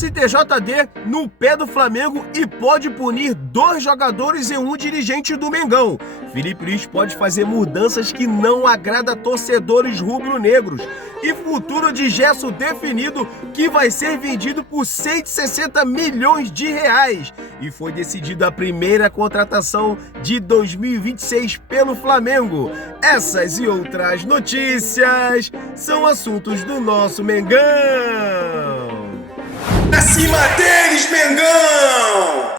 STJD no pé do Flamengo e pode punir 2 jogadores e 1 dirigente do Mengão. Felipe Luiz pode fazer mudanças que não agrada torcedores rubro-negros. E futuro de Gerson definido que vai ser vendido por 160 milhões de reais. E foi decidida a primeira contratação de 2026 pelo Flamengo. Essas e outras notícias são assuntos do nosso Mengão. Acima deles, Mengão!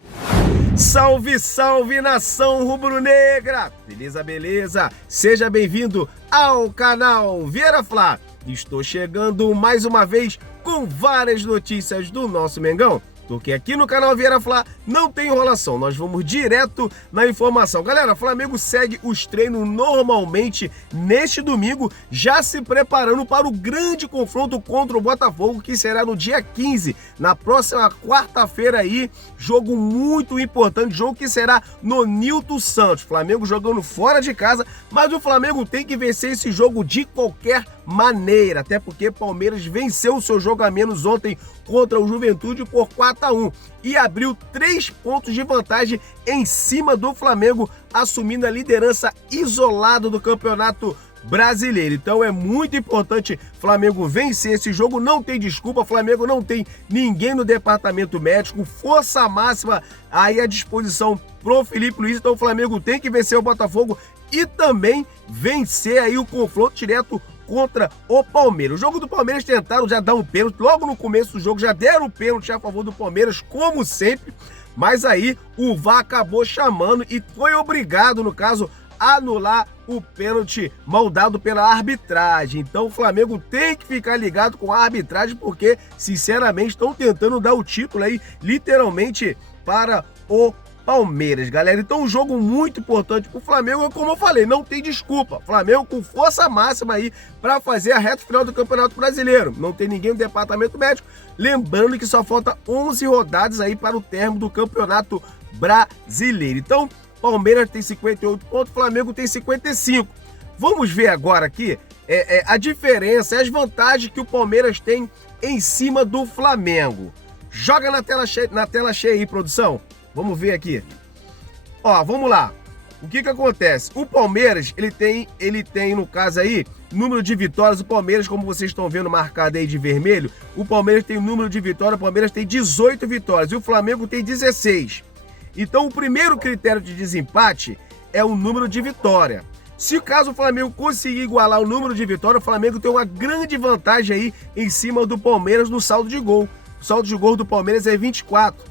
Salve, salve, nação rubro-negra! Beleza, beleza? Seja bem-vindo ao canal Vieira Fla. Estou chegando mais uma vez com várias notícias do nosso Mengão, porque aqui no canal Vieira Fla não tem enrolação, nós vamos direto na informação. Galera, o Flamengo segue os treinos normalmente neste domingo, já se preparando para o grande confronto contra o Botafogo, que será no dia 15, na próxima quarta-feira aí, jogo muito importante, jogo que será no Nilton Santos. Flamengo jogando fora de casa, mas o Flamengo tem que vencer esse jogo de qualquer maneira, até porque Palmeiras venceu o seu jogo a menos ontem contra o Juventude por 4-1 e abriu 3 pontos de vantagem em cima do Flamengo, assumindo a liderança isolada do Campeonato Brasileiro. Então é muito importante Flamengo vencer esse jogo, não tem desculpa, Flamengo não tem ninguém no departamento médico, força máxima aí à disposição pro Felipe Luiz, então o Flamengo tem que vencer o Botafogo e também vencer aí o confronto direto contra o Palmeiras. O jogo do Palmeiras tentaram já dar um pênalti, logo no começo do jogo já deram um pênalti a favor do Palmeiras, como sempre, mas aí o VAR acabou chamando e foi obrigado, no caso, a anular o pênalti mal dado pela arbitragem. Então o Flamengo tem que ficar ligado com a arbitragem, porque, sinceramente, estão tentando dar o título aí, literalmente, para o Palmeiras, galera. Então um jogo muito importante pro Flamengo, como eu falei, não tem desculpa. Flamengo com força máxima aí para fazer a reta final do Campeonato Brasileiro. Não tem ninguém no departamento médico. Lembrando que só falta 11 rodadas aí para o término do Campeonato Brasileiro. Então, Palmeiras tem 58 pontos, Flamengo tem 55. Vamos ver agora aqui a diferença, as vantagens que o Palmeiras tem em cima do Flamengo. Joga na tela cheia aí, produção. Vamos ver aqui. Ó, vamos lá. O que acontece? O Palmeiras, ele tem, no caso aí, número de vitórias. O Palmeiras, como vocês estão vendo marcado aí de vermelho, o Palmeiras tem o número de vitórias, o Palmeiras tem 18 vitórias e o Flamengo tem 16. Então, o primeiro critério de desempate é o número de vitória. Se caso o Flamengo conseguir igualar o número de vitória, o Flamengo tem uma grande vantagem aí em cima do Palmeiras no saldo de gol. O saldo de gol do Palmeiras é 24.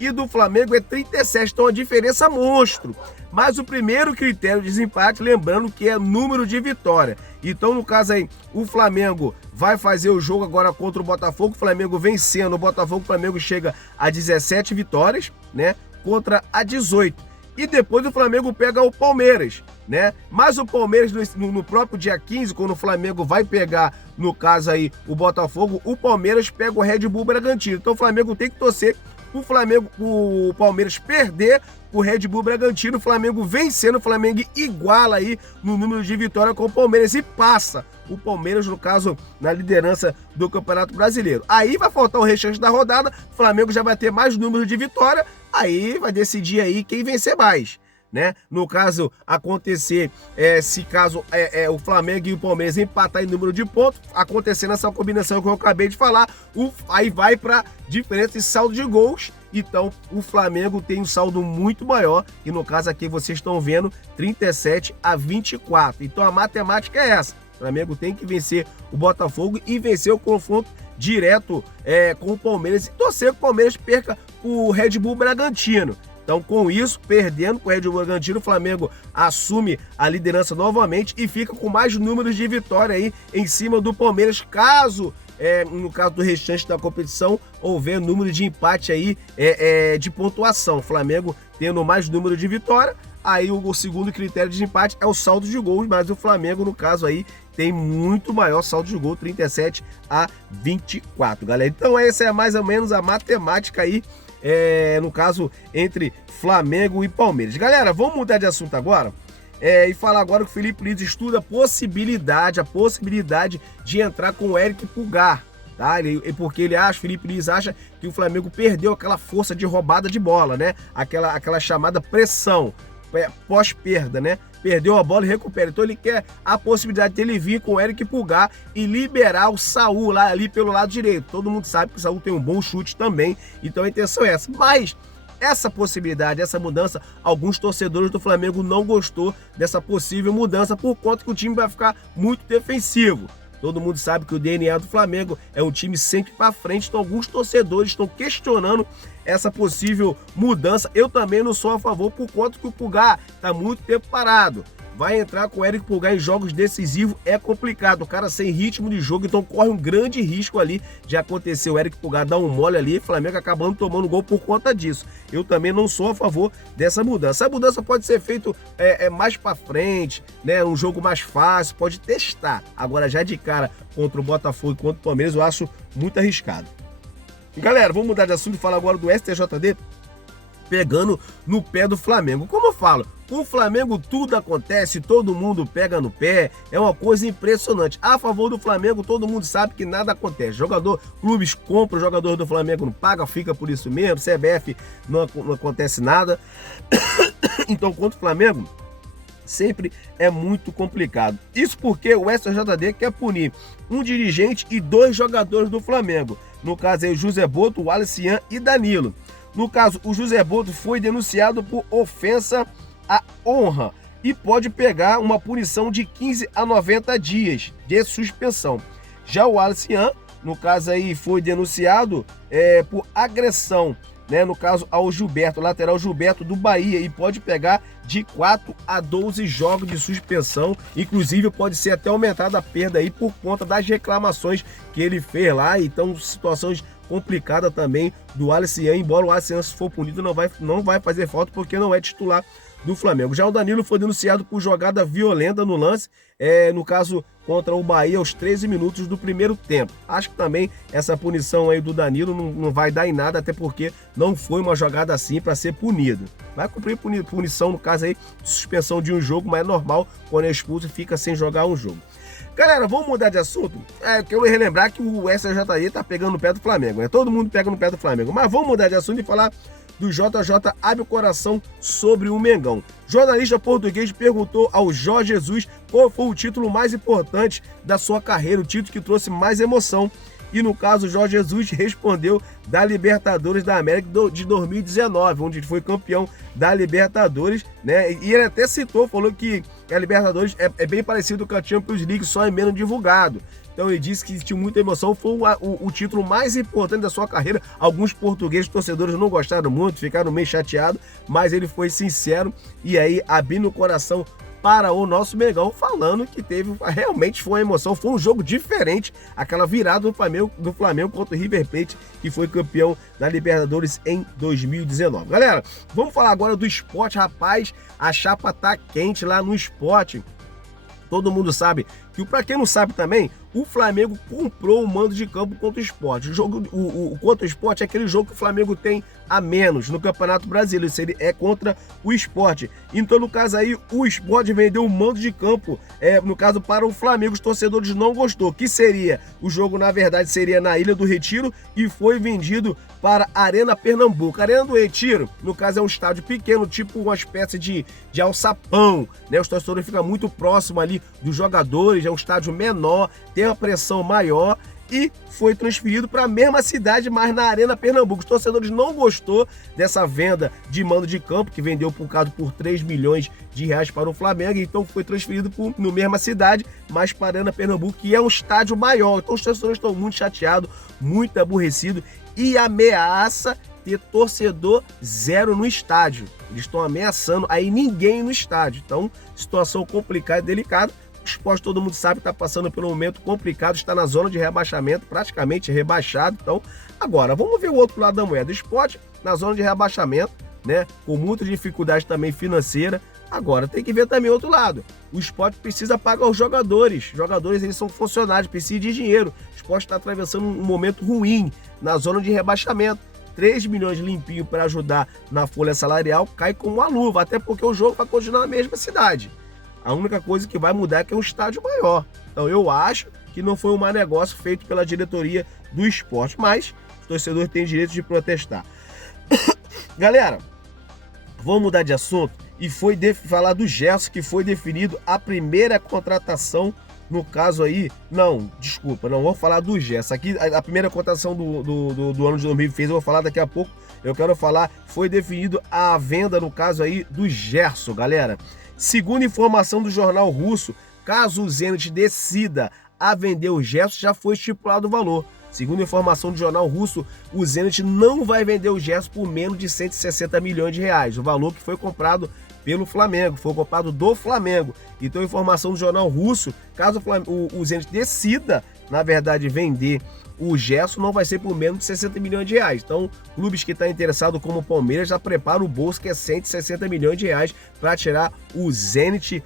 E do Flamengo é 37, então a diferença é monstro. Mas o primeiro critério de desempate, lembrando que é número de vitória. Então, no caso aí, o Flamengo vai fazer o jogo agora contra o Botafogo, o Flamengo vencendo o Botafogo, o Flamengo chega a 17 vitórias, né, contra a 18. E depois o Flamengo pega o Palmeiras, né? Mas o Palmeiras, no próprio dia 15, quando o Flamengo vai pegar, no caso aí, o Botafogo, o Palmeiras pega o Red Bull Bragantino. Então o Flamengo tem que torcer o Palmeiras perder o Red Bull Bragantino, o Flamengo vencendo, o Flamengo iguala aí no número de vitória com o Palmeiras e passa o Palmeiras, no caso, na liderança do Campeonato Brasileiro. Aí vai faltar o restante da rodada, o Flamengo já vai ter mais número de vitória, aí vai decidir aí quem vencer mais, né? No caso, acontecer, se caso o Flamengo e o Palmeiras empatar em número de pontos, acontecendo essa combinação que eu acabei de falar, aí vai para diferença de saldo de gols. Então, o Flamengo tem um saldo muito maior, e no caso aqui vocês estão vendo 37-24. Então, a matemática é essa. O Flamengo tem que vencer o Botafogo e vencer o confronto direto com o Palmeiras e torcer que o Palmeiras perca o Red Bull Bragantino. Então, com isso, perdendo com o Red Bull Bragantino, o Flamengo assume a liderança novamente e fica com mais números de vitória aí em cima do Palmeiras, caso, no caso do restante da competição, houver número de empate aí de pontuação. O Flamengo tendo mais número de vitória, aí o segundo critério de empate é o saldo de gols, mas o Flamengo, no caso aí, tem muito maior saldo de gol, 37-24, galera. Então essa é mais ou menos a matemática aí, no caso, entre Flamengo e Palmeiras. Galera, vamos mudar de assunto agora e falar agora que o Felipe Luiz estuda a possibilidade de entrar com o Eric Pulgar, tá? Porque ele acha, Felipe Luiz acha que o Flamengo perdeu aquela força de roubada de bola, né? Aquela chamada pressão pós-perda, né? Perdeu a bola e recupera. Então ele quer a possibilidade dele vir com o Eric Pulgar e liberar o Saul lá ali pelo lado direito. Todo mundo sabe que o Saul tem um bom chute também, então a intenção é essa. Mas essa possibilidade, essa mudança, alguns torcedores do Flamengo não gostou dessa possível mudança por conta que o time vai ficar muito defensivo. Todo mundo sabe que o DNA do Flamengo é um time sempre para frente, então alguns torcedores estão questionando essa possível mudança. Eu também não sou a favor por conta que o Pulgar está muito tempo parado. Vai entrar com o Eric Pulgar em jogos decisivos, é complicado, o cara sem ritmo de jogo, então corre um grande risco ali de acontecer o Eric Pulgar dar um mole ali, Flamengo acabando tomando gol por conta disso. Eu também não sou a favor dessa mudança. A mudança pode ser feita mais para frente, né, um jogo mais fácil, pode testar. Agora já de cara contra o Botafogo e contra o Palmeiras eu acho muito arriscado. Galera, vamos mudar de assunto e falar agora do STJD pegando no pé do Flamengo. Como eu falo, com o Flamengo tudo acontece, todo mundo pega no pé, é uma coisa impressionante. A favor do Flamengo, todo mundo sabe que nada acontece. Clubes compram o jogador do Flamengo, não paga, fica por isso mesmo. CBF não acontece nada. Então, contra o Flamengo, sempre é muito complicado. Isso porque o STJD quer punir um dirigente e 2 jogadores do Flamengo. No caso aí, o José Boto, o Wallace Ian e Danilo. No caso, o José Boto foi denunciado por ofensa à honra e pode pegar uma punição de 15 a 90 dias de suspensão. Já o Wallace Ian, no caso aí, foi denunciado por agressão, né? No caso, ao Gilberto, lateral Gilberto do Bahia, e pode pegar de 4 a 12 jogos de suspensão. Inclusive, pode ser até aumentada a perda aí por conta das reclamações que ele fez lá. Então, situações complicada também do Wallace Ian, embora o Wallace Ian, se for punido, não vai fazer falta porque não é titular do Flamengo. Já o Danilo foi denunciado por jogada violenta no lance, no caso contra o Bahia aos 13 minutos do primeiro tempo. Acho que também essa punição aí do Danilo não vai dar em nada, até porque não foi uma jogada assim para ser punido. Vai cumprir punição, no caso aí, suspensão de um jogo, mas é normal, quando é expulso e fica sem jogar um jogo. Galera, vamos mudar de assunto? Quero relembrar que o STJD tá pegando no pé do Flamengo, né? Todo mundo pega no pé do Flamengo. Mas vamos mudar de assunto e falar do JJ Abre o Coração sobre o Mengão. Jornalista português perguntou ao Jorge Jesus qual foi o título mais importante da sua carreira, o título que trouxe mais emoção. E no caso, o Jorge Jesus respondeu da Libertadores da América de 2019, onde ele foi campeão da Libertadores, né? E ele até falou que a Libertadores é bem parecido com a Champions League, só é menos divulgado. Então ele disse que tinha muita emoção, foi o título mais importante da sua carreira. Alguns portugueses torcedores não gostaram muito, ficaram meio chateados, mas ele foi sincero e aí abrindo o coração para o nosso Mengão, falando que realmente foi uma emoção, foi um jogo diferente, aquela virada do Flamengo contra o River Plate, que foi campeão da Libertadores em 2019. Galera, vamos falar agora do Sport, rapaz, a chapa tá quente lá no Sport. Todo mundo sabe que, para quem não sabe também, o Flamengo comprou o mando de campo contra o Sport. O contra o Sport é aquele jogo que o Flamengo tem a menos no Campeonato Brasileiro. Isso é contra o Sport. Então, no caso aí, o Sport vendeu o mando de campo, no caso, para o Flamengo. Os torcedores não gostou. Que seria? O jogo, na verdade, seria na Ilha do Retiro e foi vendido para a Arena Pernambuco. A Arena do Retiro, no caso, é um estádio pequeno, tipo uma espécie de alçapão, né? Os torcedores ficam muito próximos ali dos jogadores, é um estádio menor, tem uma pressão maior e foi transferido para a mesma cidade, mas na Arena Pernambuco. Os torcedores não gostou dessa venda de mando de campo, que vendeu por 3 milhões de reais para o Flamengo, então foi transferido na mesma cidade, mas para a Arena Pernambuco, que é um estádio maior. Então os torcedores estão muito chateados, muito aborrecidos e ameaça ter torcedor zero no estádio. Eles estão ameaçando aí ninguém no estádio. Então, situação complicada e delicada. O Sport, todo mundo sabe, está passando por um momento complicado, está na zona de rebaixamento, praticamente rebaixado. Então, agora, vamos ver o outro lado da moeda. O Sport na zona de rebaixamento, né? Com muita dificuldade também financeira. Agora, tem que ver também o outro lado. O Sport precisa pagar os jogadores. Os jogadores, eles são funcionários, precisam de dinheiro. O Sport está atravessando um momento ruim na zona de rebaixamento. 3 milhões limpinho para ajudar na folha salarial cai como uma luva, até porque o jogo vai continuar na mesma cidade. A única coisa que vai mudar é que é um estádio maior. Então eu acho que não foi um mau negócio feito pela diretoria do esporte, mas os torcedores têm direito de protestar. Galera, vamos mudar de assunto e falar do Gerson, que foi definido a primeira contratação, no caso aí, não vou falar do Gerson, aqui a primeira contratação do ano de 2023, eu vou falar daqui a pouco, eu quero falar, foi definido a venda, no caso aí, do Gerson, galera. Segundo informação do jornal russo, caso o Zenit decida a vender o Gerson, já foi estipulado o valor. Segundo informação do jornal russo, o Zenit não vai vender o Gerson por menos de 160 milhões de reais, o valor que foi comprado pelo Flamengo, foi comprado do Flamengo. Então, informação do jornal russo, caso o Zenit decida, na verdade, vender o Gerson, não vai ser por menos de 60 milhões de reais. Então, clubes que estão interessados como o Palmeiras já preparam o bolso, que é 160 milhões de reais, para tirar o Zenit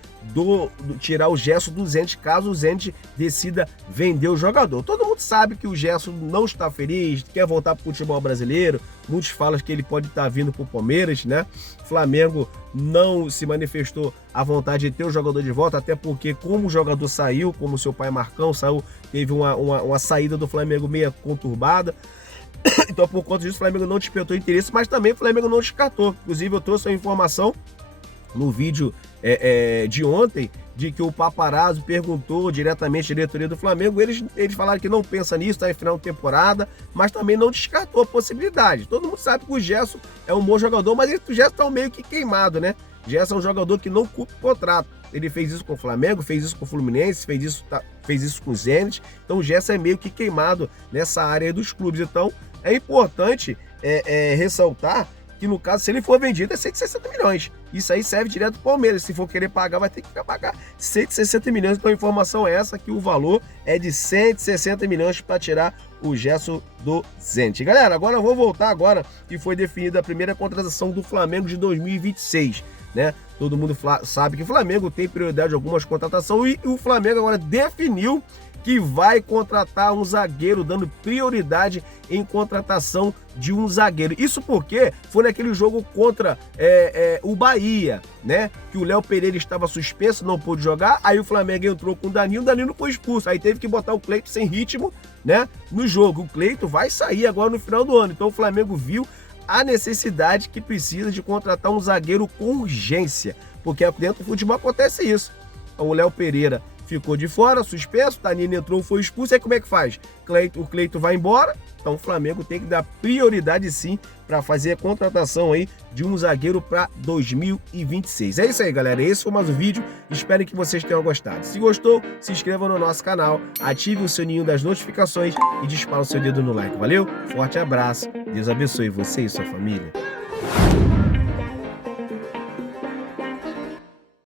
tirar o Gerson do Zenit, caso o Zenit decida vender o jogador. Todo mundo sabe que o Gerson não está feliz, quer voltar para o futebol brasileiro. Muitos falam que ele pode estar vindo para o Palmeiras, né? O Flamengo não se manifestou a vontade de ter o jogador de volta, até porque como o jogador saiu, como seu pai Marcão saiu, teve uma saída do Flamengo meia conturbada. Então, por conta disso, o Flamengo não despertou interesse, mas também o Flamengo não descartou. Inclusive, eu trouxe a informação no vídeo de ontem, de que o Paparazzo perguntou diretamente à diretoria do Flamengo. Eles falaram que não pensa nisso, está em final de temporada, mas também não descartou a possibilidade. Todo mundo sabe que o Gerson é um bom jogador, mas o Gerson está meio que queimado, né? O Gerson é um jogador que não cumpre contrato. Ele fez isso com o Flamengo, fez isso com o Fluminense, fez isso com o Zenit. Então o Gerson é meio que queimado nessa área dos clubes. Então é importante ressaltar que, no caso, se ele for vendido, é 160 milhões. Isso aí serve direto para o Palmeiras. Se for querer pagar, vai ter que pagar 160 milhões. Então a informação é essa, que o valor é de 160 milhões para tirar o Gerson do Zenit. Galera, agora eu vou voltar agora, que foi definida a primeira contratação do Flamengo de 2026, né? Todo mundo sabe que o Flamengo tem prioridade em algumas contratações, e o Flamengo agora definiu que vai contratar um zagueiro, dando prioridade em contratação de um zagueiro. Isso porque foi naquele jogo contra o Bahia, né? Que o Léo Pereira estava suspenso, não pôde jogar, aí o Flamengo entrou com o Danilo foi expulso, aí teve que botar o Cleiton sem ritmo, né? No jogo, o Cleiton vai sair agora no final do ano, então o Flamengo viu a necessidade que precisa de contratar um zagueiro com urgência, porque dentro do futebol acontece isso. O Léo Pereira ficou de fora, suspenso, o Danilo entrou, foi expulso, aí como é que faz? O Cleiton vai embora, então o Flamengo tem que dar prioridade sim para fazer a contratação aí de um zagueiro para 2026. É isso aí, galera, esse foi mais um vídeo, espero que vocês tenham gostado. Se gostou, se inscreva no nosso canal, ative o sininho das notificações e dispara o seu dedo no like, valeu? Forte abraço, Deus abençoe você e sua família.